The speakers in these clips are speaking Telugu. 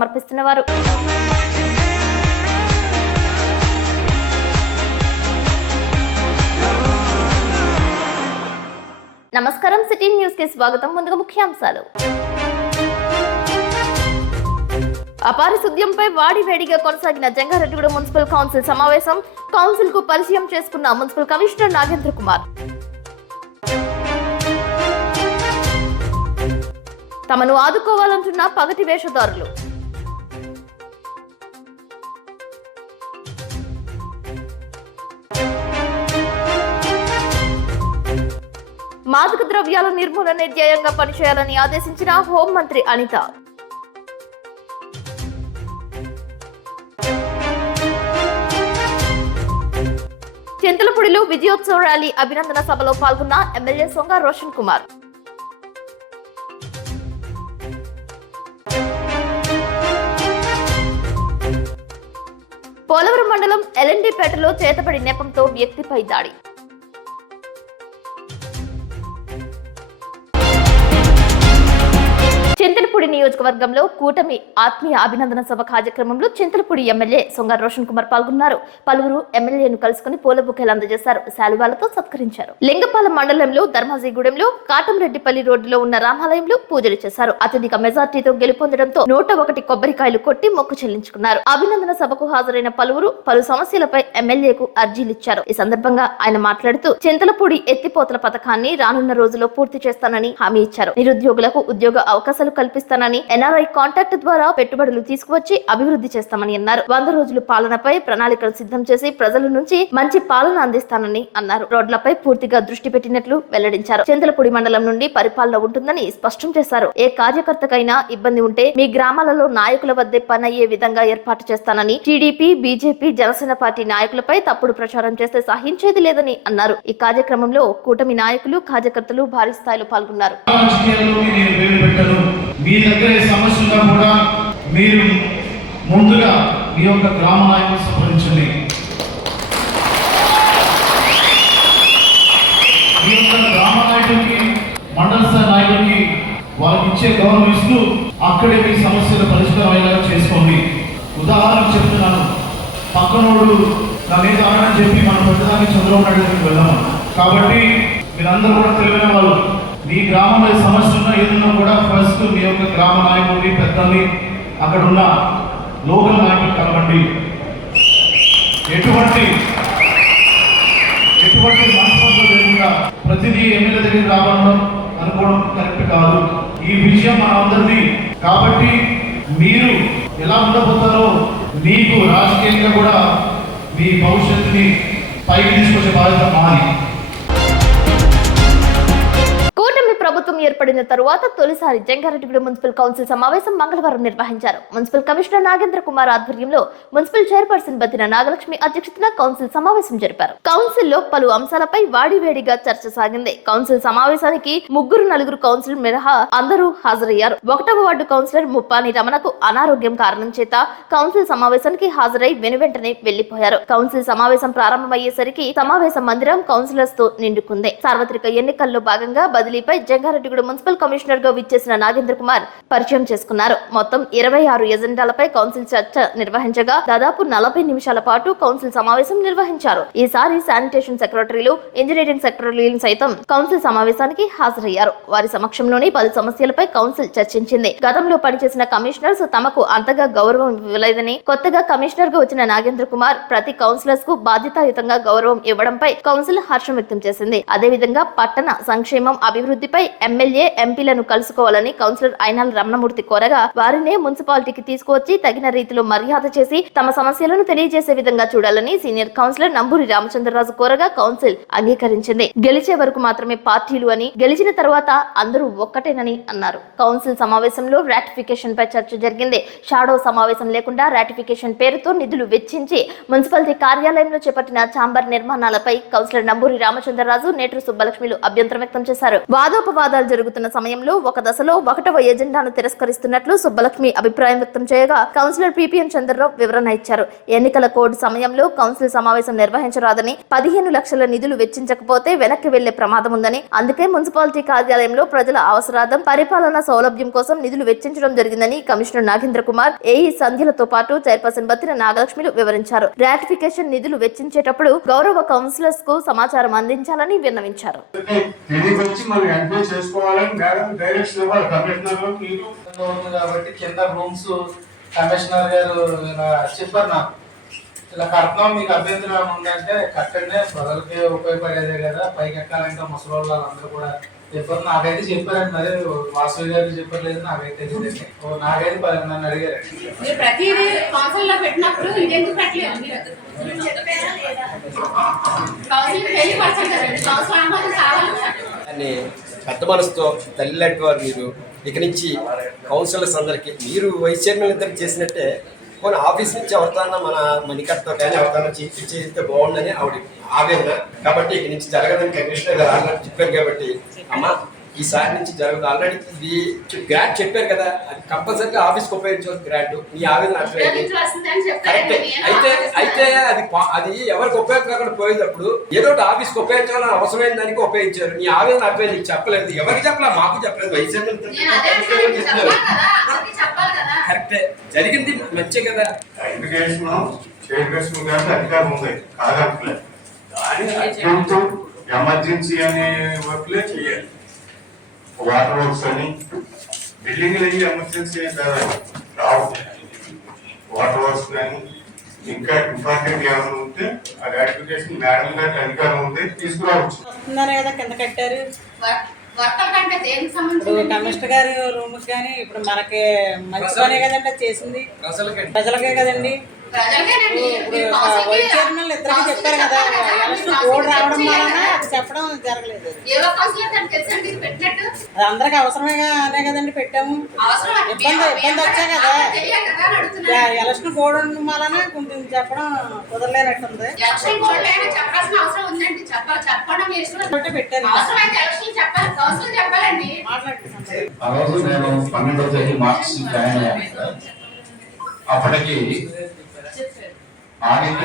సమర్పిస్తున్నవారు. నమస్కారం, సిటీ న్యూస్ కి స్వాగతం. ముందుగా ముఖ్యాంశాలు. అపారిశుద్ధ్యంపై వాడివేడిగా కొనసాగిన జంగారెడ్డిగూడెం మున్సిపల్ కౌన్సిల్ సమావేశం. కౌన్సిల్ కు పరిచయం చేసుకున్న మున్సిపల్ కమిషనర్ నాగేంద్ర కుమార్. తమను ఆదుకోవాలంటున్న పగటి వేషధారులు. మాదక ద్రవ్యాల నిర్మూలనే ధ్యేయంగా పనిచేయాలని ఆదేశించిన హోంమంత్రి అనిత. చింతలపూడిలో విజయోత్సవ ర్యాలీ అభినందన సభలో పాల్గొన్న ఎమ్మెల్యే సొంగ రోషన్ కుమార్. పోలవరం మండలం ఎల్ఎన్డిపేటలో చేతబడి నెపంతో వ్యక్తిపై దాడి. చింతలపూడి నియోజకవర్గంలో కూటమి ఆత్మీయ అభినందన సభ కార్యక్రమంలో చింతలపూడి ఎమ్మెల్యే సొంగ రోషన్ కుమార్ పాల్గొన్నారు. పలువురు ఎమ్మెల్యేను కలుసుకుని పూల బుకేలు అందజేశారు, శాలువాలతో సత్కరించారు. లింగపాలెం మండలంలో ధర్మాజీగూడెంలో కాటంరెడ్డిపల్లి రోడ్డులో ఉన్న రామాలయంలో పూజలు చేశారు. అత్యధిక మెజార్టీతో గెలుపొందడంతో 101 కొబ్బరికాయలు కొట్టి మొక్కు చెల్లించుకున్నారు. అభినందన సభకు హాజరైన పలువురు పలు సమస్యలపై ఎమ్మెల్యేకు అర్జీలిచ్చారు. ఈ సందర్భంగా ఆయన మాట్లాడుతూ చింతలపూడి ఎత్తిపోతల పథకాన్ని రానున్న రోజుల్లో పూర్తి చేస్తానని హామీ ఇచ్చారు. నిరుద్యోగులకు ఉద్యోగ అవకాశాలు కల్పిస్తానని, ఎన్ఆర్ఐ కాంటాక్ట్ ద్వారా పెట్టుబడులు తీసుకువచ్చి అభివృద్ధి చేస్తామని అన్నారు. 100 రోజుల పాలనపై ప్రణాళికలు సిద్ధం చేసి ప్రజల నుంచి మంచి పాలన అందిస్తానని అన్నారు. రోడ్లపై పూర్తిగా దృష్టి పెట్టినట్లు వెల్లడించారు. చింతలపూడి మండలం నుండి పరిపాలన ఉంటుందని స్పష్టం చేశారు. ఏ కార్యకర్తకైనా ఇబ్బంది ఉంటే మీ గ్రామాలలో నాయకుల వద్దే పని అయ్యే విధంగా ఏర్పాటు చేస్తానని, టీడీపీ, బీజేపీ, జనసేన పార్టీ నాయకులపై తప్పుడు ప్రచారం చేస్తే సహించేది లేదని అన్నారు. ఈ కార్యక్రమంలో కూటమి నాయకులు, కార్యకర్తలు భారీ స్థాయిలో పాల్గొన్నారు. మీ దగ్గర సమస్యగా కూడా మీరు ముందుగా మీ యొక్క గ్రామ నాయకులు సంప్రదించండి. మీ యొక్క గ్రామ నాయకులకి, మండల స్థాయి నాయకులకి వాళ్ళకి ఇచ్చే గౌరవం ఇస్తూ అక్కడే మీ సమస్యల పరిష్కారం అయ్యేలా చేసుకోండి. ఉదాహరణకు చెప్తున్నాను, పక్కనోడు నా మీద ఆడని చెప్పి మన పెద్దదానికి చంద్రబాబు నాయుడు దగ్గరికి వెళ్దాము. కాబట్టి మీరందరూ కూడా తెలివైన వాళ్ళు. మీ గ్రామంలో సమస్య ఉన్నా ఏదన్నా కూడా ఫస్ట్ మీ యొక్క గ్రామ నాయకుడిని, పెద్దల్ని, అక్కడ ఉన్న లోకల్ నాయకులు కలవండి. ఎటువంటి మనస్పర్ధ లేకుండా ప్రతిదీ ఎమ్మెల్యే దగ్గర రావడం అనుకోవడం కరెక్ట్ కాదు. ఈ విషయం మన అందరిది. కాబట్టి మీరు ఎలా ఉండబోతారో మీకు రాజకీయంగా కూడా మీ భవిష్యత్తుని పైకి తీసుకొచ్చే బాధ్యత మాది. ప్రభుత్వం ఏర్పడిన తరువాత తొలిసారి జంగారెడ్డిగూడెం మున్సిపల్ కౌన్సిల్ సమావేశం మంగళవారం నిర్వహించారు. మున్సిపల్ కమిషనర్ నాగేంద్ర కుమార్ ఆధ్వర్యంలో మున్సిపల్ చైర్పర్సన్ బతిన నాగలక్ష్మి అధ్యక్షతన కౌన్సిల్ సమావేశం జరిపారు. కౌన్సిల్ లో పలు అంశాలపై వాడివేడిగా చర్చ సాగింది. కౌన్సిల్ సమావేశానికి 3-4 కౌన్సిల్ మినహా అందరూ హాజరయ్యారు. 1వ వార్డు కౌన్సిలర్ ముప్పాని రమణకు అనారోగ్యం కారణం చేత కౌన్సిల్ సమావేశానికి హాజరై వెనువెంటనే వెళ్లిపోయారు. కౌన్సిల్ సమావేశం ప్రారంభమయ్యేసరికి సమావేశ మందిరం కౌన్సిలర్స్ తో నిండుకుంది. సార్వత్రిక ఎన్నికల్లో భాగంగా బదిలీపై జంగారెడ్డిగూడెం మున్సిపల్ కమిషనర్ గా విచ్చేసిన నాగేంద్ర కుమార్ పరిచయం చేసుకున్నారు. మొత్తం 26 ఎజెండాలపై కౌన్సిల్ చర్చ నిర్వహించగా దాదాపు 40 నిమిషాల పాటు కౌన్సిల్ సమావేశం నిర్వహించారు. ఈసారి శానిటేషన్ సెక్రటరీలు, ఇంజనీరింగ్ సెక్రటరీలు సైతం కౌన్సిల్ సమావేశానికి హాజరయ్యారు. వారి సమక్షంలోని పలు సమస్యలపై కౌన్సిల్ చర్చించింది. గతంలో పనిచేసిన కమిషనర్స్ తమకు అంతగా గౌరవం ఇవ్వలేదని, కొత్తగా కమిషనర్ గా వచ్చిన నాగేంద్ర కుమార్ ప్రతి కౌన్సిలర్స్ కు బాధ్యతాయుతంగా గౌరవం ఇవ్వడంపై కౌన్సిల్ హర్షం వ్యక్తం చేసింది. అదేవిధంగా పట్టణ సంక్షేమం, అభివృద్ధిపై ఎమ్మెల్యే, ఎంపీలను కలుసుకోవాలని కౌన్సిలర్ అయినాల రమణమూర్తి కోరగా వారినే మున్సిపాలిటీకి తీసుకువచ్చి తగిన రీతిలో మర్యాద చేసి తమ సమస్యలను తెలియజేసే విధంగా చూడాలని సీనియర్ కౌన్సిలర్ నంబూరి రామచంద్రరాజు కోరగా కౌన్సిల్ అంగీకరించింది. గెలిచే వరకు మాత్రమే పార్టీలు అని, గెలిచిన తర్వాత అందరూ ఒక్కటేనని అన్నారు. కౌన్సిల్ సమావేశంలో రాటిఫికేషన్ పై చర్చ జరిగింది. షాడో సమావేశం లేకుండా రాటిఫికేషన్ పేరుతో నిధులు వెచ్చించి మున్సిపాలిటీ కార్యాలయంలో చేపట్టిన ఛాంబర్ నిర్మాణాలపై కౌన్సిలర్ నంబూరి రామచంద్రరాజు, నేట్రు సుబ్బలక్ష్మిలు అభ్యంతరం వ్యక్తం చేశారు. వాదోపవాదాలు జరుగుతున్న సమయంలో ఒక దశలో 1వ ఎజెండాను తిరస్కరిస్తున్నట్లు సుబ్బలక్ష్మి అభిప్రాయం వ్యక్తం చేయగా కౌన్సిలర్ పిపిఎన్ చంద్రరావు వివరణ ఇచ్చారు. ఎన్నికల కోడ్ సమయంలో కౌన్సిల్ సమావేశం నిర్వహించరాదని, 15 లక్షల నిధులు వెచ్చించకపోతే వెనక్కి వెళ్లే ప్రమాదం ఉందని, అందుకే మున్సిపాలిటీ కార్యాలయంలో ప్రజల అవసరార్థం పరిపాలనా సౌలభ్యం కోసం నిధులు వెచ్చించడం జరిగిందని కమిషనర్ నాగేంద్ర కుమార్, ఏఈ సంధ్యలతో పాటు చైర్పర్సన్ బత్తిన నాగలక్ష్మిలు వివరించారు. రాటిఫికేషన్ నిధులు వెచ్చించేటప్పుడు గౌరవ కౌన్సిలర్స్ కు సమాచారం అందించాలని విన్నవించారు. కాబట్టి కింద రూమ్స్ కమిషనర్ గారు ఇలా చెప్పారు నాకు, ఇలా కడతాం, మీకు అభ్యంతరం ఉందంటే కట్టండి, ప్రజలకి ఉపయోగపడేదే కదా, పైకి ఎక్కాలంటే ముసలి వాళ్ళందరూ కూడా చెప్పారు. నాకైతే చెప్పారండి, మరి వాసు గారికి చెప్పలేదు, నాకైతే నాకైతే నన్ను అడిగారు. ప్రతిదీ కౌన్సిల్ లో పెట్టినప్పుడు ఇదెందుకు పెట్టలేదు అని పెద్ద మనసుతో తల్లి లాంటి వారు మీరు. ఇక నుంచి కౌన్సిలర్స్ అందరికీ మీరు వైస్ చైర్మన్ ఇద్దరికి చేసినట్టే కొన్ని ఆఫీస్ నుంచి ఎవరితోన్నా మన మణికట్తో కానీ ఎవరితోన్నా చేస్తే బాగుందని ఆవిడ ఆవేదన. కాబట్టి ఇక నుంచి జరగదని కమిషనర్ గారు ఆల్రెడీ చెప్పారు. కాబట్టి అమ్మ ఈసారి నుంచి జరగదు. ఆల్రెడీ ఇది గ్రాంట్ చెప్పారు కదా, అది కంపల్సరీగా ఆఫీస్కి ఉపయోగించవచ్చు. గ్రాంట్ మీ ఆవేదన అర్థమైంది కరెక్టే. అయితే అది ఎవరికి ఉపయోగపడకుండా పోయేటప్పుడు ఏదో ఒకటి ఆఫీస్కి ఉపయోగించాలని అవసరమైన దానికి ఉపయోగించారు. నీ ఆవేదన అర్థమైంది చెప్పలేదు, ఎవరికి చెప్పలేదు, మాకు చెప్పలేదు. వైస్ కరెక్టే, జరిగింది మంచి కదా. ఎమర్జెన్సీ అనే వర్క్లే చేయాలి. వాటర్ వర్క్స్ అని బిల్డింగ్లు అయ్యి ఎమర్జెన్సీ రావు. వాటర్ వర్క్స్ కానీ ఇంకా ఇంపార్టెంట్ ఏమైనా ఉంటే ఆ రాటిఫికేషన్ మేడం గారికి అధికారం ఉంటే తీసుకురావచ్చు. కదా కింద కట్టారు కమిషనర్ గారి రూమ్ కానీ ఇప్పుడు మనకి మంచి పనే కదండి చేసింది, ప్రజలకే కదండి. వైస్ చైర్మన్ ఇద్దరికి చెప్పారు కదా, ఎలక్షన్ కోడ్ రావడం వలన అది చెప్పడం జరగలేదు. అది అందరికి అవసరమేగా అనే కదండి పెట్టాము. ఇబ్బంది వచ్చా కదా, ఎలక్షన్ కోడ్ ఉండడం వలన కొంచెం చెప్పడం కుదరలేనట్టుంది. పెట్టారు అప్పటికి ఆడిట్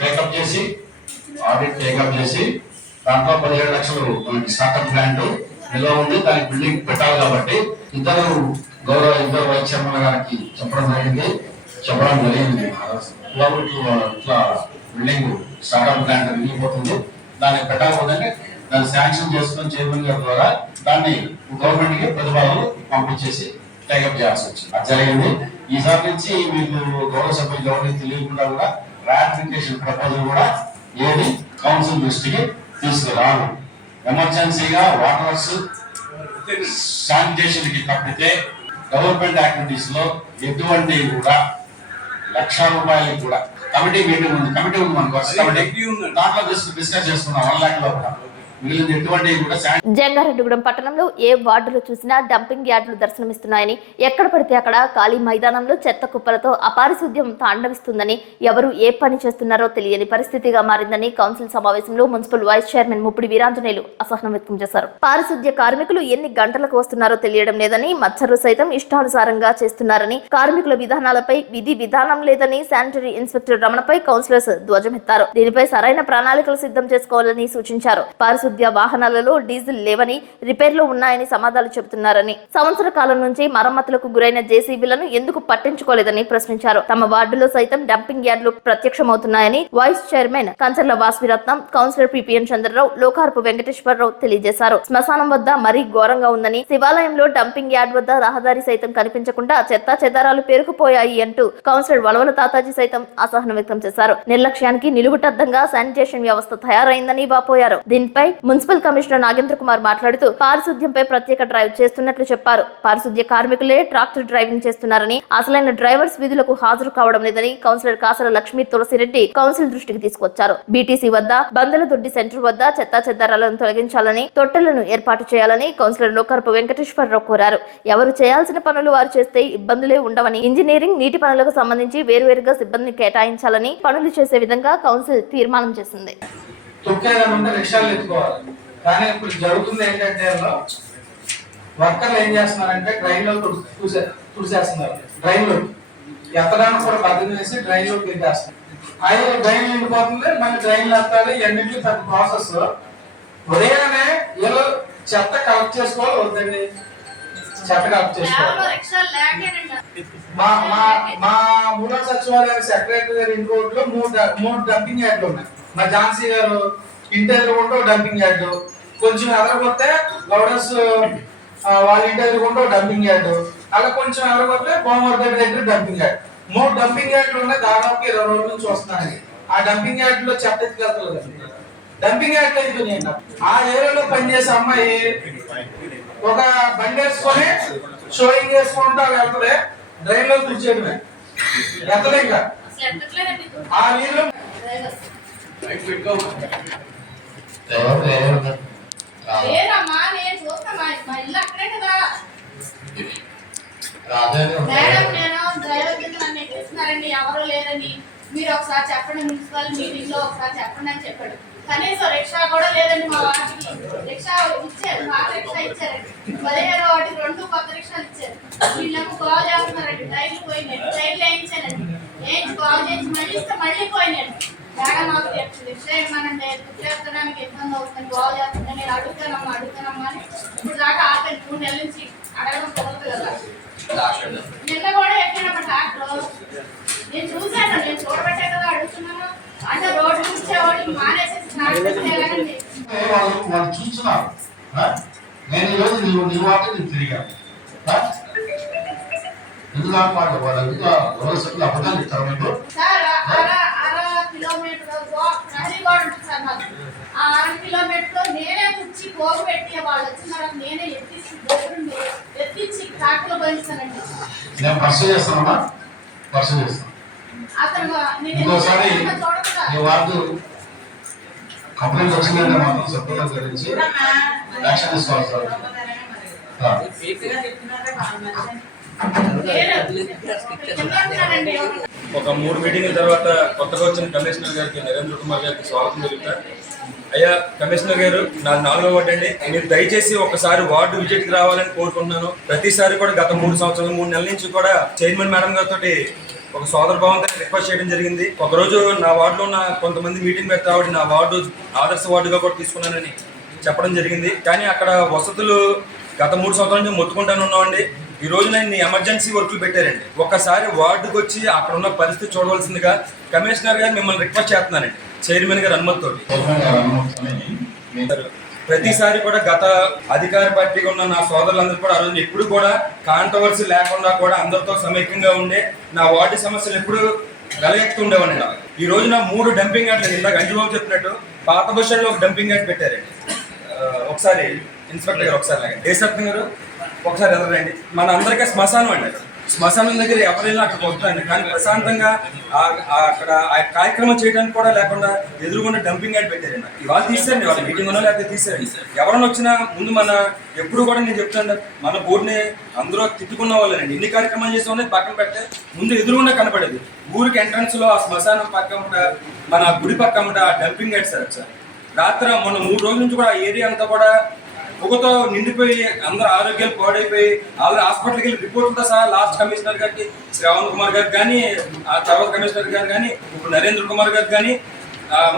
టేకప్ చేసి దాంట్లో 17 లక్షలు మనకి స్టార్ట్అప్ గ్రాంట్ నిల్వ ఉంది. దానికి బిల్డింగ్ పెట్టాలి కాబట్టి ఇద్దరు వైస్ చైర్మన్ గారికి చెప్పడం జరిగింది. ఇట్లా బిల్డింగ్ స్టార్ట్అప్ గ్రాంట్ మిగిలిపోతుంది, దాన్ని పెట్టాలంటే దాన్ని శాంక్షన్ చేసుకుని చైర్మన్ గారి ద్వారా దాన్ని గవర్నమెంట్ కి ప్రతిపాదనలు పంపించేసి టేకప్ చేయాల్సి వచ్చింది. అది జరిగింది. ఈసారి నుంచి మీకు గౌరవ సభ్యులు ఎవరికి తెలియకుండా కూడా రాటిఫికేషన్ ప్రపోజల్ కూడా ఏది కౌన్సిల్ దృష్టికి తీసుకురాను. ఎమర్జెన్సీగా వాటర్ వర్క్స్ శానిటేషన్ కి తప్పితే గవర్నమెంట్ యాక్టివిటీస్ లో ఎటువంటి కూడా ₹1,00,000 కూడా కమిటీ మీటింగ్ ఉంది. కమిటీ ఉంది మనకు దాంట్లో డిస్కస్ చేసుకున్నాం 1 లక్ష లో కూడా. జంగారెడ్డిగూడెం పట్టణంలో ఏ వార్డులో చూసినా డంపింగ్ యార్డులు దర్శనమిస్తున్నాయని, ఎక్కడ పడితే అక్కడ ఖాళీ మైదానంలో చెత్త కుప్పలతో అపారిశుద్ధ్యం తాండవిస్తుందని, ఎవరు ఏ పని చేస్తున్నారో తెలియని పరిస్థితిగా మారిందని కౌన్సిల్ సమావేశంలో municipal vice chairman Muppidi Veeranjaneyulu అసహనం వ్యక్తం చేశారు. పారిశుద్ధ్య కార్మికులు ఎన్ని గంటలకు వస్తున్నారో తెలియడం లేదని, మచ్చరు సైతం ఇష్టానుసారంగా చేస్తున్నారని, కార్మికుల విధానాలపై విధి విధానం లేదని శానిటరీ ఇన్స్పెక్టర్ రమణపై కౌన్సిలర్స్ ధ్వజమెత్తారు. దీనిపై సరైన ప్రణాళికలు సిద్ధం చేసుకోవాలని సూచించారు. వాహనాలలో డీజిల్ లేవని, రిపేర్లు ఉన్నాయని సమాధానాలు చెబుతున్నారని, సంవత్సర కాలం నుంచి మరమ్మతులకు గురైన జేసీబీలను ఎందుకు పట్టించుకోలేదని ప్రశ్నించారు. తమ వార్డులో సైతం డంపింగ్ యార్డులు ప్రత్యక్షమవుతున్నాయని vice chairman Kancharla Vasavirathnam, councillor P P N Chandrarao, Lokarpu Venkateswararao తెలియజేశారు. శ్మశానం వద్ద మరీ ఘోరంగా ఉందని, శివాలయంలో డంపింగ్ యార్డ్ వద్ద రహదారి సైతం కనిపించకుండా చెత్తా చెదారాలు పేరుకుపోయాయి అంటూ కౌన్సిలర్ వలవల తాతాజీ సైతం అసహనం వ్యక్తం చేశారు. నిర్లక్ష్యానికి నిలుగుటద్దంగా శానిటేషన్ వ్యవస్థ తయారైందని వాపోయారు. దీనిపై మున్సిపల్ కమిషనర్ నాగేంద్ర కుమార్ మాట్లాడుతూ పారిశుద్ధ్యంపై ప్రత్యేక డ్రైవ్ చేస్తున్నట్లు చెప్పారు. పారిశుద్ధ్య కార్మికులే ట్రాక్టర్ డ్రైవింగ్ చేస్తున్నారని, అసలైన డ్రైవర్స్ విధులకు హాజరు కావడం లేదని కౌన్సిలర్ కాసర లక్ష్మీ తులసిరెడ్డి కౌన్సిల్ దృష్టికి తీసుకొచ్చారు. బీటీసీ వద్ద, బందలదొడ్డి సెంటర్ వద్ద చెత్తా చెదారాలను తొలగించాలని, తొట్టెలను ఏర్పాటు చేయాలని కౌన్సిలర్ లోకార్పు వెంకటేశ్వరరావు కోరారు. ఎవరు చేయాల్సిన పనులు వారు చేస్తే ఇబ్బందులే ఉండవని, ఇంజనీరింగ్, నీటి పనులకు సంబంధించి వేరువేరుగా సిబ్బందిని కేటాయించాలని పనులు చేసే విధంగా కౌన్సిల్ తీర్మానం చేసింది. తొక్కేదామంటే రిక్షాలు ఎత్తుకోవాలి. కానీ ఇప్పుడు జరుగుతుంది ఏంటంటే వర్కర్లు ఏం చేస్తున్నారంటే డ్రైన్ లో తుడిసేస్తున్నారు. డ్రైన్ లో ఎత్తడానికి కూడా బద్దలు వేసి డ్రైన్ లోకి దిగేస్తున్నారు. అవి డ్రైన్ నిండిపోతుంది, మళ్ళీ డ్రైన్ ఎత్తాలి. ఇవన్నింటికి పెద్ద ప్రాసెస్. ఉదయాన్నే వీళ్ళు చెత్త కలెక్ట్ చేసుకోవాలి వద్దండి, చెత్త కలెక్ట్ చేసుకోవాలి. మా మూడో సచివాలయ సెక్రటరీ గారి ఇంటి రోడ్లో మూడు డంపింగ్ యార్డ్లు ఉన్నాయి. మా ఝాన్సీ గారు ఇంటి ఎదురుకుంటూ డంపింగ్ యార్డ్, కొంచెం ఎదరకొస్తే గౌడర్స్ వాళ్ళ ఇంటి ఎదురుకుంటూ డంపింగ్ యార్డ్, అలా కొంచెం ఎదరకొస్తే బొమ్మర్గడ్డ దగ్గర డంపింగ్ యార్డ్. 3 డంపింగ్ యార్డ్లు ఉన్నాయి. దాదాపు 20 రోజుల నుంచి వస్తున్నాయి. ఆ డంపింగ్ యార్డ్ లో చెత్త ఎత్తుకెళ్తలేదు. డంపింగ్ యార్డ్ అయిపోయినాయి. ఆ ఏరియాలో పనిచేసే అమ్మాయి ఒక బండి వేసుకొని షోయింగ్ వేసుకుంటా వెళ్తలే, డ్రైన్ లో కూర్చోడమే ఎత్తలే. ఇంకా ఆ నీళ్ళు లేదమ్మా, నేను చూస్తా, మా ఇల్లు అక్కడే కదా మేడం. నేను డ్రైవర్ కింద నన్ను ఎక్కిస్తున్నారండి, ఎవరు లేరని మీరు ఒకసారి చెప్పండి, మున్సిపల్ మీటింగ్ లో ఒకసారి చెప్పండి అని చెప్పాడు. కనీసం రిక్షా కూడా లేదండి మా వాటికి. రిక్షా ఇచ్చారు, పాత రిక్షా ఇచ్చారండి. 15 వాటికి 2 కొత్త రిక్షాలు ఇచ్చారు. వీళ్ళకు కాల్ చేస్తున్నారండి, టైర్లు పోయినాయి, టైర్లు వేయించానండి, వేయించి కాల్ చేసి మళ్ళీ ఇస్తే మళ్ళీ పోయినాయండి. మేడం మాకు రిక్షా ఇవ్వమనండి, రిక్షా ఇబ్బంది అవుతుంది, కాల్ చేస్తుంటే నేను అడుగుతానమ్మా అని ఇప్పుడు దాకా ఆపండి. 3 నెలల నుంచి అడగడం కుదరదు కదా. నిన్న కూడా ఎక్కినప్పుడు ట్రాక్టర్ నేను చూశాను, నేను చూడబట్టే కదా అడుగుతున్నాను. అంటే రోడ్డు ఇచ్చేవాడికి మానేసేసి ఎలాగండి వాళ్ళు చూస్తున్నారు. నేను ఈరోజు నీ మాట నేను తిరిగాను. ఎందుకు మాట వాళ్ళు అబద్ధాలు ఇస్తారు మీకు సార్. అర కిలోమీటర్ ప్రహరీ గోడ ఉంటుంది సార్ మాకు. ఆ 1 కిలోమీటర్ నేనే కుర్చి పోగు పెట్టి వాళ్ళు వచ్చిన తర్వాత నేనే ఎత్తిచ్చి ట్రాక్టర్ పోయిస్తానండి. నేను పరిచయం చేస్తానమ్మా, పరిచయం చేస్తాను. అతను ఇంకోసారి నీ వార్డు కంప్లైంట్ వచ్చిందంటే మాత్రం సభ్యుల గురించి యాక్షన్ తీసుకోవాలి సార్. ఒక 3 మీటింగ్ల తర్వాత కొత్తగా వచ్చిన కమిషనర్ గారికి నరేంద్ర కుమార్ గారికి స్వాగతం చెప్తా. అయ్యా కమిషనర్ గారు, నాది 4వ వార్డు అండి. మీరు దయచేసి ఒకసారి వార్డు విజిట్కి రావాలని కోరుకుంటున్నాను. ప్రతిసారి కూడా గత 3 నెలల నుంచి కూడా చైర్మన్ మేడం గారితో ఒక సోదర భావంతో రిక్వెస్ట్ చేయడం జరిగింది. ఒకరోజు నా వార్డులో ఉన్న కొంతమంది మీటింగ్ పెడతా నా వార్డు ఆదర్శ వార్డుగా కూడా తీసుకున్నానని చెప్పడం జరిగింది. కానీ అక్కడ వసతులు గత 3 సంవత్సరాల నుంచి మొత్తుకుంటానే ఉన్నామండి. ఈ రోజు నేను ఎమర్జెన్సీ వర్కులు పెట్టారండి. ఒక్కసారి వార్డుకు వచ్చి అక్కడ ఉన్న పరిస్థితి చూడవలసిందిగా కమిషనర్ గారు మిమ్మల్ని రిక్వెస్ట్ చేస్తున్నానండి, చైర్మన్ గారు అనుమతితోటి. ప్రతిసారి కూడా గత అధికార పార్టీగా ఉన్న నా సోదరులందరూ కూడా ఆ రోజు ఎప్పుడు కూడా కాంట్రవర్సీ లేకుండా కూడా అందరితో సమైక్యంగా ఉండే నా వార్డు సమస్యలు ఎప్పుడు వెలగెత్తుండేవాడిని. ఈ రోజున 3 డంపింగ్ యార్డ్లు, ఇందాక అంజుబాబు చెప్పినట్టు పాత బస్ స్టాండ్ లో ఒక డంపింగ్ యార్డ్ పెట్టారండి. ఒకసారి ఇన్స్పెక్టర్ గారు ఒకసారి లాగండి, దేశరత్న గారు ఒకసారి ఎదరండి. మన అందరికీ శ్మశానం అండి. శ్మశానం దగ్గర ఎవరైనా అక్కడికి వస్తారండి. కానీ ప్రశాంతంగా అక్కడ ఆ కార్యక్రమం చేయడానికి కూడా లేకుండా ఎదురుగుండా డంపింగ్ యార్డ్ పెట్టారండి. ఇవాళ తీసారండి, వాళ్ళ మీటింగ్ ఉన్నా లేకపోతే తీసారండి. ఎవరైనా వచ్చినా ముందు ఎప్పుడు కూడా నేను చెప్తాను, మన బోర్డుని అందరూ తిట్టుకున్న వాళ్ళండి. ఎన్ని కార్యక్రమాలు చేసే ఉన్నాయి పక్కన పెడితే ముందు ఎదురుగుండా కనపడేది. ఊరికి ఎంట్రన్స్ లో ఆ శ్మశానం పక్కన మన గుడి పక్కన ఆ డంపింగ్ యార్డ్ సార్. రాత్రి మొన్న 3 రోజుల నుంచి కూడా ఆ ఏరియా అంతా కూడా పొగతో నిండిపోయి అందరూ ఆరోగ్యాలు పాడైపోయి ఆల్రెడీ హాస్పిటల్కి వెళ్ళి రిపోర్ట్లతో సహా లాస్ట్ కమిషనర్ గారికి శ్రావణ్ కుమార్ గారికి కానీ, ఆ తర్వాత కమిషనర్ గారు కానీ, ఇప్పుడు నరేంద్ర కుమార్ గారికి కానీ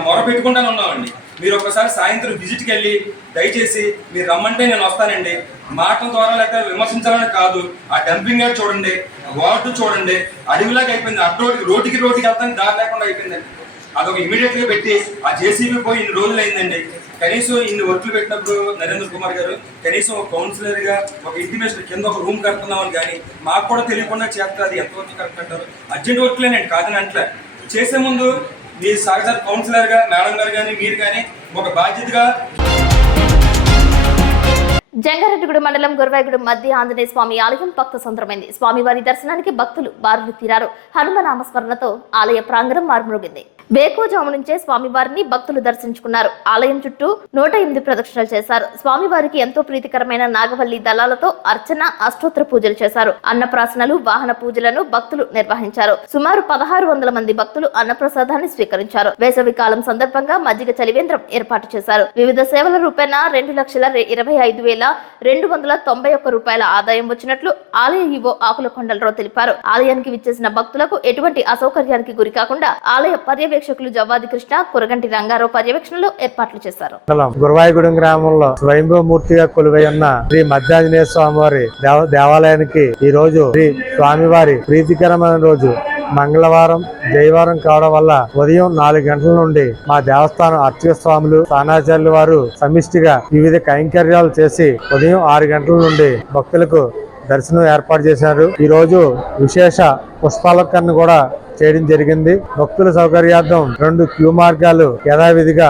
మొర పెట్టుకుంటానే ఉన్నామండి. మీరు ఒకసారి సాయంత్రం విజిట్కి వెళ్ళి దయచేసి మీరు రమ్మంటే నేను వస్తానండి. మాటల ద్వారా లేకపోతే విమర్శించాలని కాదు, ఆ డంపింగ్ యార్డ్ చూడండి, వార్డు చూడండి, అడవిలాగా అయిపోయింది. రోడ్డుకి వెళ్తానికి దారి లేకుండా అయిపోయిందండి. అదొక ఇమీడియట్ గా పెట్టి ఆ జేసీబీ పోయి ఇన్ని రోజులు అయిందండి. కనీసం ఇన్ని వర్క్లు పెట్టినప్పుడు నరేంద్ర కుమార్ గారు కనీసం ఒక కౌన్సిలర్ గా ఒక ఇంటిమేషన్ కింద ఒక రూమ్ కడుతున్నామని కానీ మాకు కూడా తెలియకుండా చేస్తారు. అది ఎంతవరకు కరెక్ట్ అంటారు? అర్జెంట్ వర్క్లేనండి, కాదని అంటలే. చేసే ముందు మీ సహచర కౌన్సిలర్ గా మేడం గారు కానీ మీరు కానీ ఒక బాధ్యతగా. జంగారెడ్డిగూడెం మండలం గురవాయిగూడెం మధ్య ఆంజనేయ స్వామి ఆలయం భక్త సంద్రమైంది. స్వామివారి దర్శనానికి భక్తులు బారులు తీరారు. హనుమ నామస్మరణతో ఆలయ ప్రాంగణం మారుమోగింది. వేకువజాము నుంచే స్వామివారిని భక్తులు దర్శించుకున్నారు. ఆలయం చుట్టూ 108 ప్రదక్షిణలు చేశారు. స్వామివారికి ఎంతో ప్రీతికరమైన నాగవల్లి దళాలతో అర్చన, అష్టోత్తర పూజలు చేశారు. అన్నప్రాసనలు, వాహన పూజలను భక్తులు నిర్వహించారు. సుమారు 1600 మంది భక్తులు అన్నప్రసాదాన్ని స్వీకరించారు. వేసవి కాలం సందర్భంగా మజ్జిగ చలివేంద్రం ఏర్పాటు చేశారు. వివిధ సేవల రూపేణా 2,25,291 రూపాయల ఆదాయం వచ్చినట్లు ఆలయ ఈవో ఆకుల కొండలరావు తెలిపారు. ఆలయానికి విచ్చేసిన భక్తులకు ఎటువంటి అసౌకర్యానికి గురి కాకుండా ఆలయ పర్యవేక్షకులు జవ్వాది కృష్ణ, కురగంటి రంగారావు పర్యవేక్షణలో ఏర్పాట్లు చేశారు. గురవాయిగూడెం గ్రామంలో స్వయంభూమూర్తిగా కొలువై ఉన్న శ్రీ మధ్యాజనేయ స్వామివారి దేవాలయానికి ఈ రోజు శ్రీ స్వామివారి ప్రీతికరమైన రోజు మంగళవారం, జయవారం కావడం వల్ల ఉదయం 4 గంటల నుండి మా దేవస్థానం అర్చక స్వాములు, స్థానాచార్యుల వారు సమిష్టిగా వివిధ కైంకర్యాలు చేసి ఉదయం 6 గంటల నుండి భక్తులకు దర్శనం ఏర్పాటు చేశారు. ఈ రోజు విశేష పుష్పాలంకరణ కూడా చేయడం జరిగింది. భక్తుల సౌకర్యార్థం 2 క్యూ మార్గాలు యథావిధిగా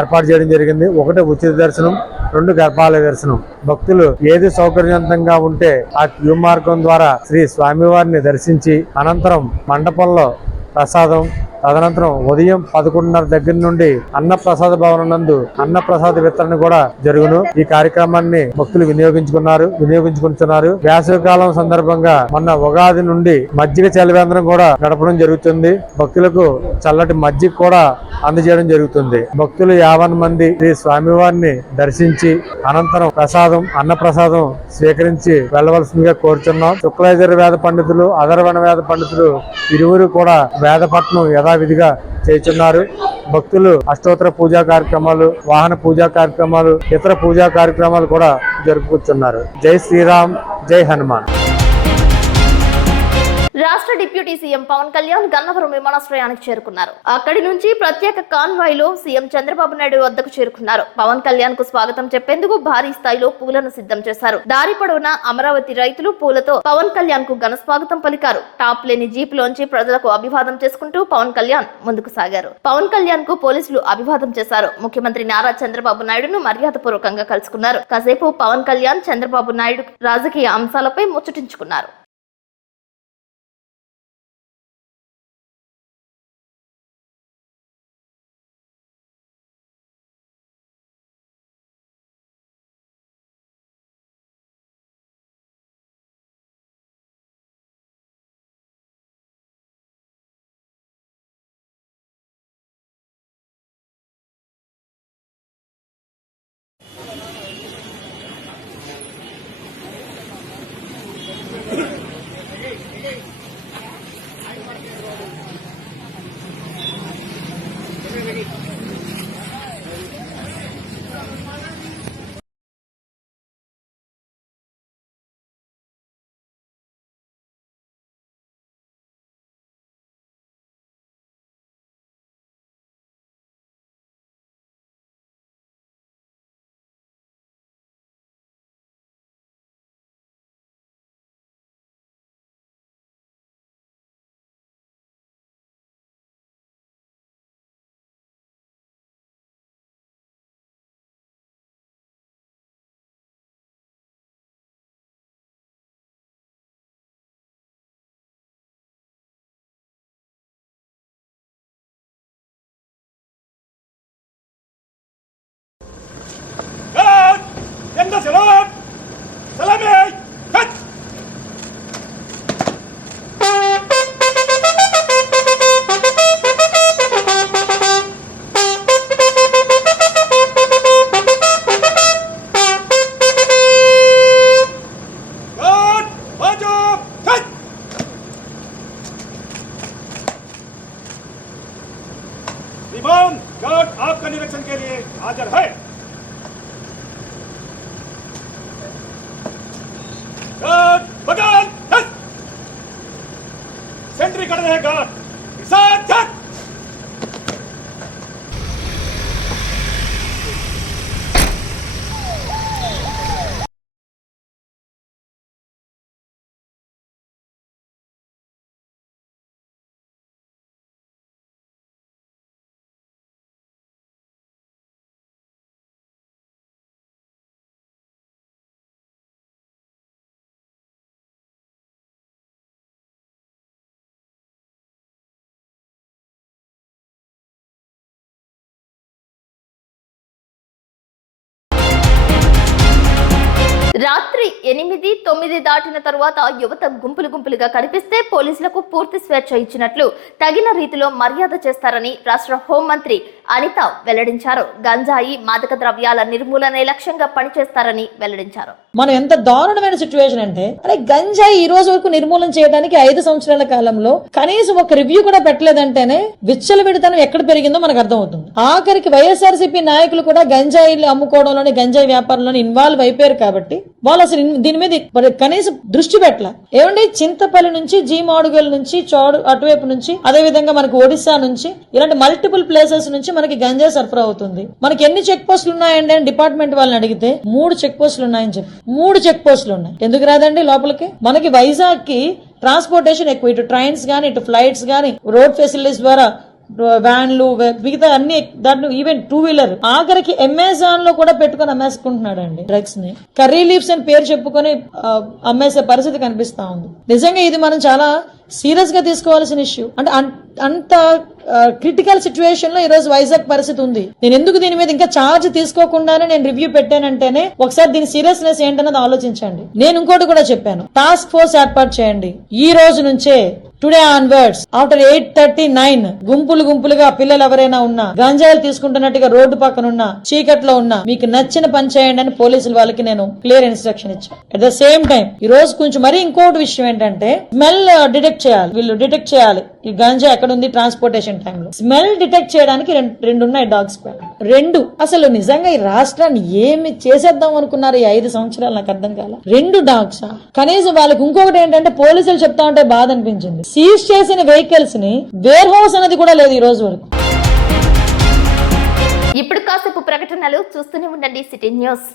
ఏర్పాటు చేయడం జరిగింది. 1 ఉచిత దర్శనం, 2 గర్భాలయ దర్శనం. భక్తులు ఏది సౌకర్యవంతంగా ఉంటే ఆ క్యూ మార్గం ద్వారా శ్రీ స్వామివారిని దర్శించి అనంతరం మండపంలో ప్రసాదం, తదనంతరం ఉదయం 11:30 దగ్గర నుండి అన్నప్రసాద భవనం నందు అన్నప్రసాద వితరణ కూడా జరుగును. ఈ కార్యక్రమాన్ని భక్తులు వినియోగించుకుంటున్నారు. వేసవి కాలం సందర్భంగా మొన్న ఉగాది నుండి మజ్జిగ చలివేంద్రం కూడా గడపడం జరుగుతుంది. భక్తులకు చల్లటి మజ్జిగ కూడా అందజేయడం జరుగుతుంది. భక్తులు 50 మంది శ్రీ స్వామివారిని దర్శించి అనంతరం అన్నప్రసాదం స్వీకరించి వెళ్లవలసిందిగా కోరుచున్నాం. శుక్లయజుర్ వేద పండితులు, అధర్వణ వేద పండితులు ఇరువురు కూడా వేదపట్నం యథావిధిగా చేస్తున్నారు. భక్తులు అష్టోత్తర పూజా కార్యక్రమాలు, వాహన పూజా కార్యక్రమాలు, ఇతర పూజా కార్యక్రమాలు కూడా జరుపుకుంటున్నారు. జై శ్రీరామ్, జై హనుమాన్. రాష్ట్ర డిప్యూటీ సీఎం పవన్ కళ్యాణ్ గన్నవరం విమానాశ్రయానికి చేరుకున్నారు. అక్కడి నుంచి ప్రత్యేక కాన్వాయ్ లో సీఎం చంద్రబాబు నాయుడు వద్దకు చేరుకున్నారు. పవన్ కళ్యాణ్ కు స్వాగతం చెప్పేందుకు భారీ స్థాయిలో పూలను సిద్ధం చేశారు. దారి పొడవునా అమరావతి రైతులు పూలతో పవన్ కళ్యాణ్ కు ఘన స్వాగతం పలికారు. టాప్ లేని జీప్ లోంచి ప్రజలకు అభివాదం చేసుకుంటూ పవన్ కళ్యాణ్ ముందుకు సాగారు. పవన్ కళ్యాణ్ కు పోలీసులు అభివాదం చేశారు. ముఖ్యమంత్రి నారా చంద్రబాబు నాయుడును మర్యాదపూర్వకంగా కలుసుకున్నారు. కాసేపు పవన్ కళ్యాణ్ చంద్రబాబు నాయుడు రాజకీయ అంశాలపై ముచ్చటించుకున్నారు. రాత్రి 8-9 దాటిన తరువాత యువత గుంపులుగా కనిపిస్తే పోలీసులకు పూర్తి స్వేచ్ఛ ఇచ్చినట్లు తగిన రీతిలో మర్యాద చేస్తారని రాష్ట్ర హోంమంత్రి అనిత వెల్లడించారు. గంజాయి మాదక ద్రవ్యాల నిర్మూలనే లక్ష్యంగా పనిచేస్తారని వెల్లడించారు. మనం ఎంత దారుణమైన సిచ్యువేషన్ అంటే గంజాయి ఈ రోజు వరకు నిర్మూలన చేయడానికి 5 సంవత్సరాల కాలంలో కనీసం ఒక రివ్యూ కూడా పెట్టలేదంటేనే విచ్చలవిడితనం ఎక్కడ పెరిగిందో మనకు అర్థమవుతుంది. ఆఖరికి వైఎస్ఆర్సీపీ నాయకులు కూడా గంజాయిలు అమ్ముకోవడంలోని గంజాయి వ్యాపారంలోని ఇన్వాల్వ్ అయిపోయారు కాబట్టి వాళ్ళు అసలు దీని మీద కనీసం దృష్టి పెట్టలే. ఏమండి, చింతపల్లి నుంచి జీమాడుగల్ నుంచి అటువైపు నుంచి అదే విధంగా మనకి ఒడిశా నుంచి ఇలాంటి మల్టిపుల్ ప్లేసెస్ నుంచి మనకి గంజాయి సరఫరా అవుతుంది. మనకి ఎన్ని చెక్ పోస్టులు ఉన్నాయండి అని డిపార్ట్మెంట్ వాళ్ళని అడిగితే 3 చెక్ పోస్టులు ఉన్నాయని చెప్పి 3 చెక్ పోస్టులు ఉన్నాయి. ఎందుకు రాదండి లోపలికి? మనకి వైజాగ్ కి ట్రాన్స్పోర్టేషన్ ఎక్కువ, ఇటు ట్రైన్స్ గానీ ఇటు ఫ్లైట్స్ గానీ రోడ్ ఫెసిలిటీస్ ద్వారా వ్యాన్లు మిగతా అన్ని దాంట్లో ఈవెన్ 2 వీలర్ ఆఖరికి అమెజాన్ లో కూడా పెట్టుకుని అమ్మేసుకుంటున్నాడు అండి డ్రగ్స్ ని. కర్రీ లీవ్స్ అని పేరు చెప్పుకొని అమ్మేసే పరిస్థితి కనిపిస్తా ఉంది. నిజంగా ఇది మనం చాలా సీరియస్ గా తీసుకోవాల్సిన ఇష్యూ. అంటే అంత క్రిటికల్ సిచ్యువేషన్ లో ఈ రోజు వైజాగ్ పరిస్థితి ఉంది. నేను ఎందుకు దీని మీద ఇంకా ఛార్జ్ తీసుకోకుండానే నేను రివ్యూ పెట్టానంటేనే ఒకసారి దీని సీరియస్నెస్ ఏంటన్నది ఆలోచించండి. నేను ఇంకోటి కూడా చెప్పాను, టాస్క్ ఫోర్స్ ఏర్పాటు చేయండి. ఈ రోజు నుంచే టుడే ఆన్వర్డ్స్ ఆఫ్టర్ 8:39 గుంపులుగా పిల్లలు ఎవరైనా ఉన్నా గంజాయిలు తీసుకుంటున్నట్టుగా రోడ్డు పక్కన ఉన్నా చీకట్లో ఉన్నా మీకు నచ్చిన పని చేయండి అని పోలీసులు వాళ్ళకి నేను క్లియర్ ఇన్స్ట్రక్షన్ ఇచ్చాను. అట్ ద సేమ్ టైం ఈ రోజు కొంచెం మరి ఇంకోటి విషయం ఏంటంటే స్మెల్ డిటెక్ట్ చేయాలి. వీళ్ళు డిటెక్ట్ చేయాలి ఈ గంజా ఎక్కడ ఉంది ట్రాన్స్పోర్టేషన్ టైంలో. స్మెల్ డిటెక్ట్ చేయడానికి రెండు ఉన్నాయి డాగ్ స్క్వాడ్. 2 అసలు నిజంగా ఈ రాష్ట్రాన్ని ఏమి చేసేద్దాం అనుకున్నారు ఈ 5 సంవత్సరాలు నాకు అర్థం కాల. 2 డాగ్స్. కనీసం వాళ్ళకి ఇంకొకటి ఏంటంటే పోలీసులు చెప్తా ఉంటే బాధ అనిపించింది, సీజ్ చేసిన వెహికల్స్ ని వేర్ హౌస్ అనేది కూడా లేదు ఈ రోజు వరకు. ఇప్పుడు కాసేపు ప్రకటనలు చూస్తూనే ఉండండి సిటీ న్యూస్.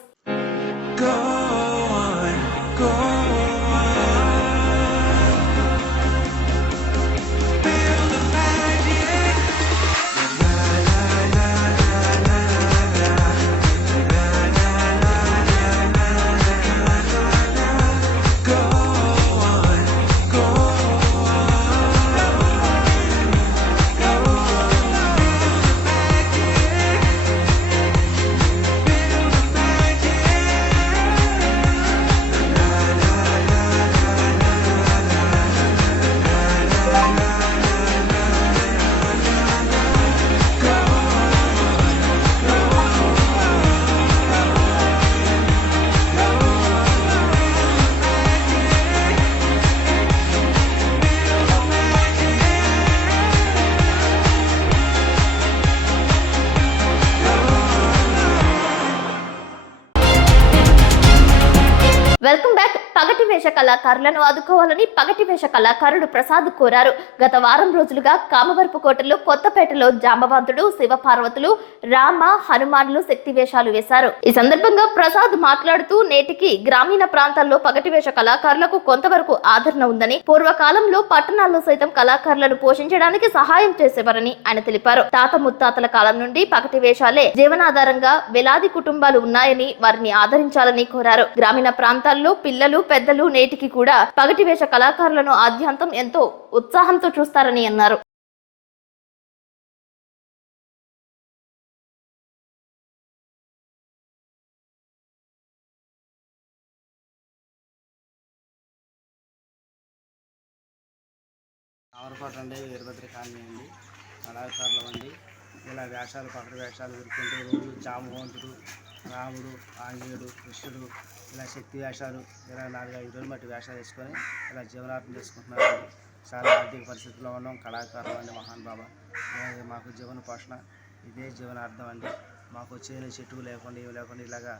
Welcome back. పగటి వేష కళాకారులను ఆదుకోవాలని పగటి వేష కళాకారుడు ప్రసాద్ కోరారు. గత వారం రోజులుగా కామవరపుకోటలో కొత్తపేటలో జాంబవంతుడు, శివపార్వతులు, రామ, హనుమాన్లు శక్తి వేషాలు వేశారు. ఈ సందర్భంగా ప్రసాద్ మాట్లాడుతూ నేటికి గ్రామీణ ప్రాంతాల్లో పగటి వేష కళాకారులకు కొంతవరకు ఆదరణ ఉందని, పూర్వకాలంలో పట్టణాల్లో సైతం కళాకారులను పోషించడానికి సహాయం చేసేవారని ఆయన తెలిపారు. తాత ముత్తాతల కాలం నుండి పగటి వేషాలే జీవనాధారంగా వేలాది కుటుంబాలు ఉన్నాయని వారిని ఆదరించాలని కోరారు. గ్రామీణ ప్రాంతాల్లో పిల్లలు పెద్దలు నేటికి కూడా పగటి వేష కళాకారులను ఆద్యంతం ఎంతో ఉత్సాహంతో చూస్తారని అన్నారు. ఆవరపాటు అండి, వీరభద్ర కాలనీ అండి, కళాకారులు అండి. ఇలా వేషాలు పగటి వేషాలు ఎదుర్కొంటూ రోజు జాంబవంతుడు, రాముడు, ఆంజనేయుడు, కృష్ణుడు ఇలా శక్తి వేషాలు 24-25 రోజులు మట్టి వేషాలు వేసుకొని ఇలా జీవనార్థం చేసుకుంటున్నారండి. చాలా ఆర్థిక పరిస్థితుల్లో ఉన్నాం. కళాకారులు అండి, మహాన్ బాబా. మాకు జీవన పోషణ ఇదే జీవనార్థం అండి. మాకు చేను చెట్టు లేకుండా ఇవి లేకుండా ఇలాగా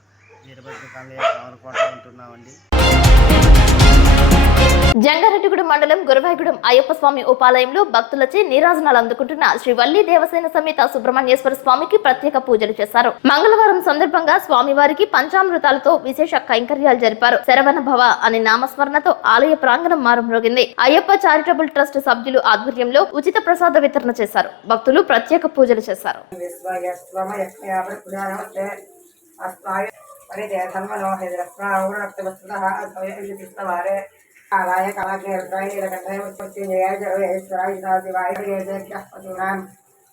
వీరభద్ర కాలనీ ఆవరపాటు ఉంటున్నామండి. జంగారెడ్డిగూడెం మండలం గురవాయిగూడెం అయ్యప్ప స్వామి ఉపాలయంలో భక్తులచే నీరాజనాలు అందుకుంటున్న శ్రీ వల్లి దేవసేన సమేత సుబ్రహ్మణ్యేశ్వర స్వామికి ప్రత్యేక పూజలు చేశారు. మంగళవారం సందర్భంగా స్వామివారికి పంచామృతాలతో విశేష కైంకర్యాలు జరిపారు. శరవణ భవ అనే నామస్మరణతో ఆలయ ప్రాంగణం మారుమ్రోగింది. అయ్యప్ప చారిటబుల్ ట్రస్ట్ సభ్యులు ఆధ్వర్యంలో ఉచిత ప్రసాద వితరణ చేశారు. భక్తులు ప్రత్యేక పూజలు చేశారు. ఆదాయ కళాకేంద్రాయ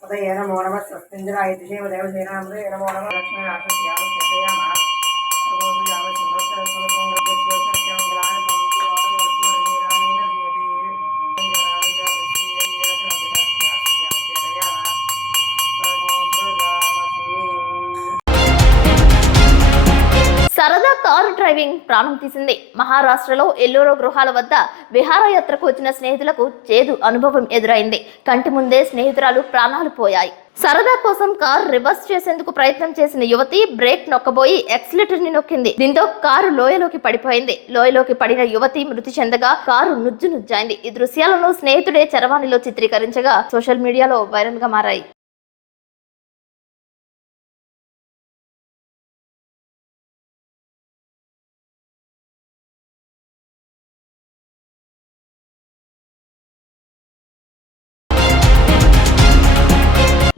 ఉదయ నమో నమ స్వస్తింద్రాయ దిశేవ దేవసేనామృత నమో నమ లక్ష్మీ డ్రైవింగ్ ప్రాణం తీసింది. మహారాష్ట్రలో ఎల్లోరో గృహాల వద్ద విహారయాత్రకు వచ్చిన స్నేహితులకు చేదు అనుభవం ఎదురైంది. కంటి ముందే స్నేహితురాలు ప్రాణాలు పోయాయి. సరదా కోసం కారు రివర్స్ చేసేందుకు ప్రయత్నం చేసిన యువతి బ్రేక్ నొక్కబోయి ఎక్సిలేటర్ ని నొక్కింది. దీంతో కారు లోయలోకి పడిపోయింది. లోయలోకి పడిన యువతి మృతి చెందగా కారు నుజ్జునుజ్జైంది. ఈ దృశ్యాలను స్నేహితుడే చరవాణిలో చిత్రీకరించగా సోషల్ మీడియాలో వైరల్ గా మారాయి.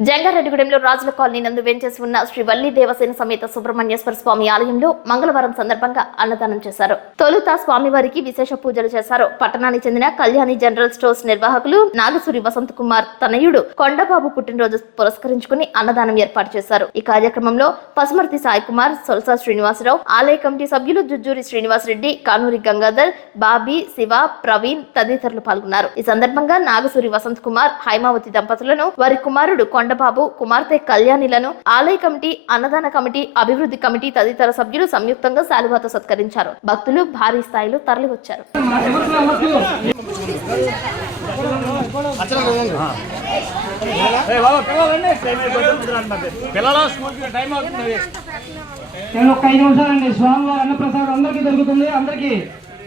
జంగారెడ్డిగూడెంలో రాజుల కాలనీ నందు వెంచేసి ఉన్న శ్రీ వల్లి దేవసేన సమేత సుబ్రహ్మణ్యేశ్వర స్వామి ఆలయంలో మంగళవారం సందర్భంగా అన్నదానం చేశారు. తొలుత స్వామివారికి విశేష పూజలు చేశారు. పట్టణానికి చెందిన కళ్యాణి జనరల్ స్టోర్స్ నిర్వాహకులు నాగసూరి వసంత్ కుమార్ తనయుడు కొండబాబు పుట్టినరోజు పురస్కరించుకుని అన్నదానం ఏర్పాటు చేశారు. ఈ కార్యక్రమంలో పసుమర్తి సాయి కుమార్, సొల్సా శ్రీనివాసరావు, ఆలయ కమిటీ సభ్యులు జుజ్జూరి శ్రీనివాసరెడ్డి, కానూరి గంగాధర్, బాబీ, శివ, ప్రవీణ్ తదితరులు పాల్గొన్నారు. ఈ సందర్భంగా నాగసూరి వసంత్ కుమార్, హైమావతి దంపతులను, వారి కుమారుడు కొండబాబు, కుమార్తె కళ్యాణిలను ఆలయ కమిటీ, అన్నదాన కమిటీ, అభివృద్ధి కమిటీ తదితర సభ్యులు సంయుక్తంగా శాలువాతో సత్కరించారు. భక్తులు భారీ స్థాయిలో తరలివచ్చారు. నేను ఒక 5 నిమిషాలండి. స్వామివారి అన్నప్రసాదం అందరికీ దొరుకుతుంది. అందరికీ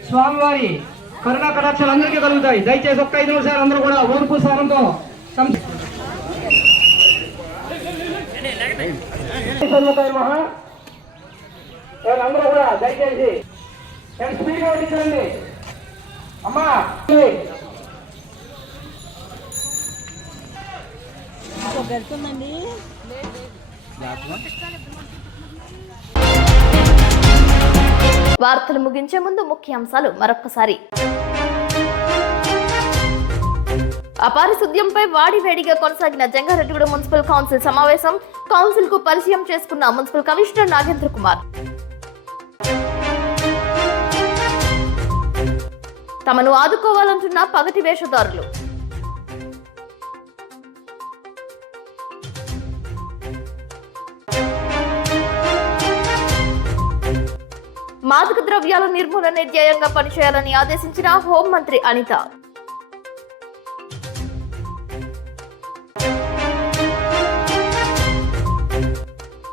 స్వామివారి కరుణా కటాక్షాలు అందరికీ కలుగుతాయి. దయచేసి ఒక్క 5 నిమిషాలు అందరూ కూడా ఓర్పు సారంతో అందరూ కూడా దయచేసి స్పీడ్ గా వడ్డించండి అమ్మా. వార్తలు ముగించే ముందు ముఖ్యాంశాలు మరొక్కసారి. అపారిశుద్ధ్యంపై వాడివేడిగా కొనసాగిన జంగారెడ్డిగూడెం మున్సిపల్ కౌన్సిల్ సమావేశం. కౌన్సిల్ కు పరిచయం చేసుకున్న మున్సిపల్ కమిషనర్ నాగేంద్ర కుమార్. తమను ఆదుకోవాలంటున్న పగటి వేషధారులు. మాదక ద్రవ్యాల నిర్మూలన ధ్యేయంగా పనిచేయాలని ఆదేశించిన హోంమంత్రి అనిత.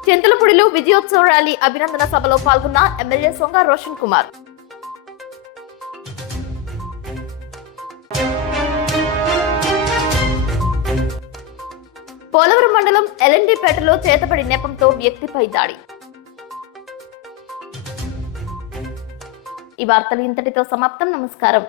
చింతలపూడిలో విజయోత్సవ ర్యాలీ అభినందన సభలో పాల్గొన్న ఎమ్మెల్యే సొంగ రోషన్ కుమార్. పోలవరం మండలం ఎల్ఎన్డిపేటలో చేతబడి నెపంతో వ్యక్తిపై దాడి. ఈ వార్తలు ఇంతటితో సమాప్తం. నమస్కారం.